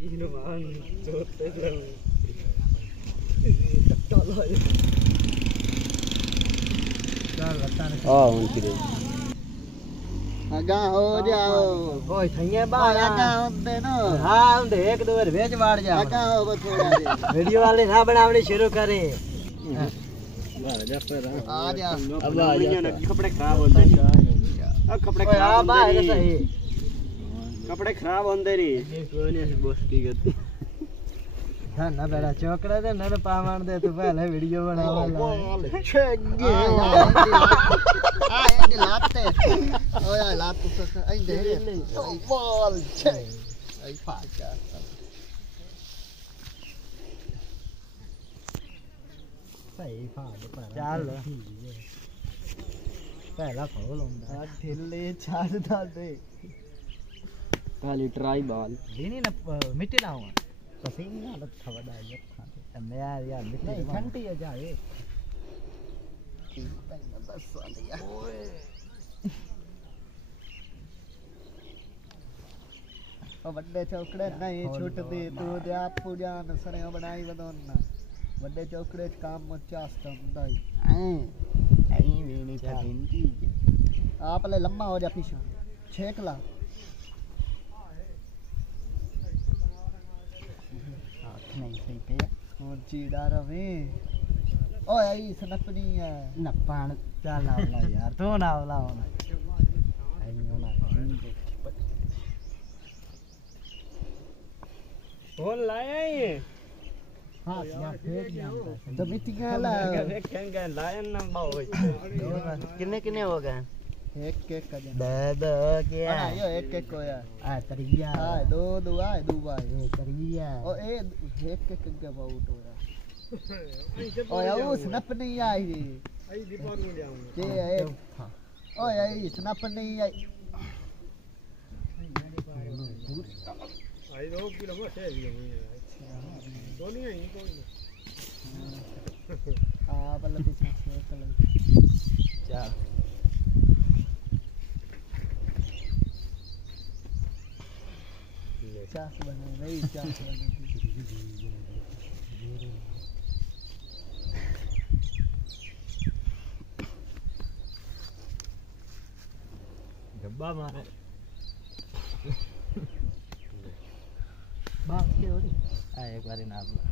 Inuman, jote lang. उनकी दे आगा हो जाओ ओए थैया बाय आगा होंदे नो हां उंदे एक दो बार भेज वाड़ जा आगा हो थोड़ा वीडियो वाले ना बनावनी शुरू करे आ जा फिर आ जा अब आ जा कपड़े खराब होंदे अब कपड़े खराब आ बाय सही कपड़े खराब होंदे री कोई नहीं बॉस की गलती ना बेड़ा चौकड़ा दे ना पावण दे तू पहले वीडियो बनावा छगे आ एंड लाते ओए लात तो एंड बॉल छे आई फाका सही फाड़ चल पहला खोल लंदा ढिल्ले चार दा दे खाली ट्राई बॉल नहीं ना मिट्टी लाऊं पसीना लग थवड़ा ये खाते मैं यार मिट्टी ठंडी है जाए बस वाले ओए ओ बड़े चौकड़े नहीं छूट दे तू दे आप जान सने बनाई बदोना बड़े चौकड़े काम मचास्ता मुंडाई आई वेनी ठंडी आप ले लम्मा हो जा पीछे छेक ला नहीं सही पे और चीड़ा रवे ओए आई सनपनी है नपान चल आवला यार तू ना आवला होना आई होना फोन लाया ये हां यार फेंक दिया तो मिटिंगा ला देखेंगे लायन ना बाओ कितने कितने हो गए एक एक का दो क्या हां यो एक एक को यार आ तरिया हां दो दो आए दो भाई ए तरिया ओ ए एक एक के बाउट हो रहा ओ यार स्नैप नहीं आई आई दीपार में जाऊंगा ये है ओ यार स्नैप नहीं आई आई 2 किलो में 6 किलो में दो नहीं आई कोई हां बल्ले पीछे से चल चल चास बने नहीं चास बने डब्बा मारे बात के हो रही आ एक बार ना अल्लाह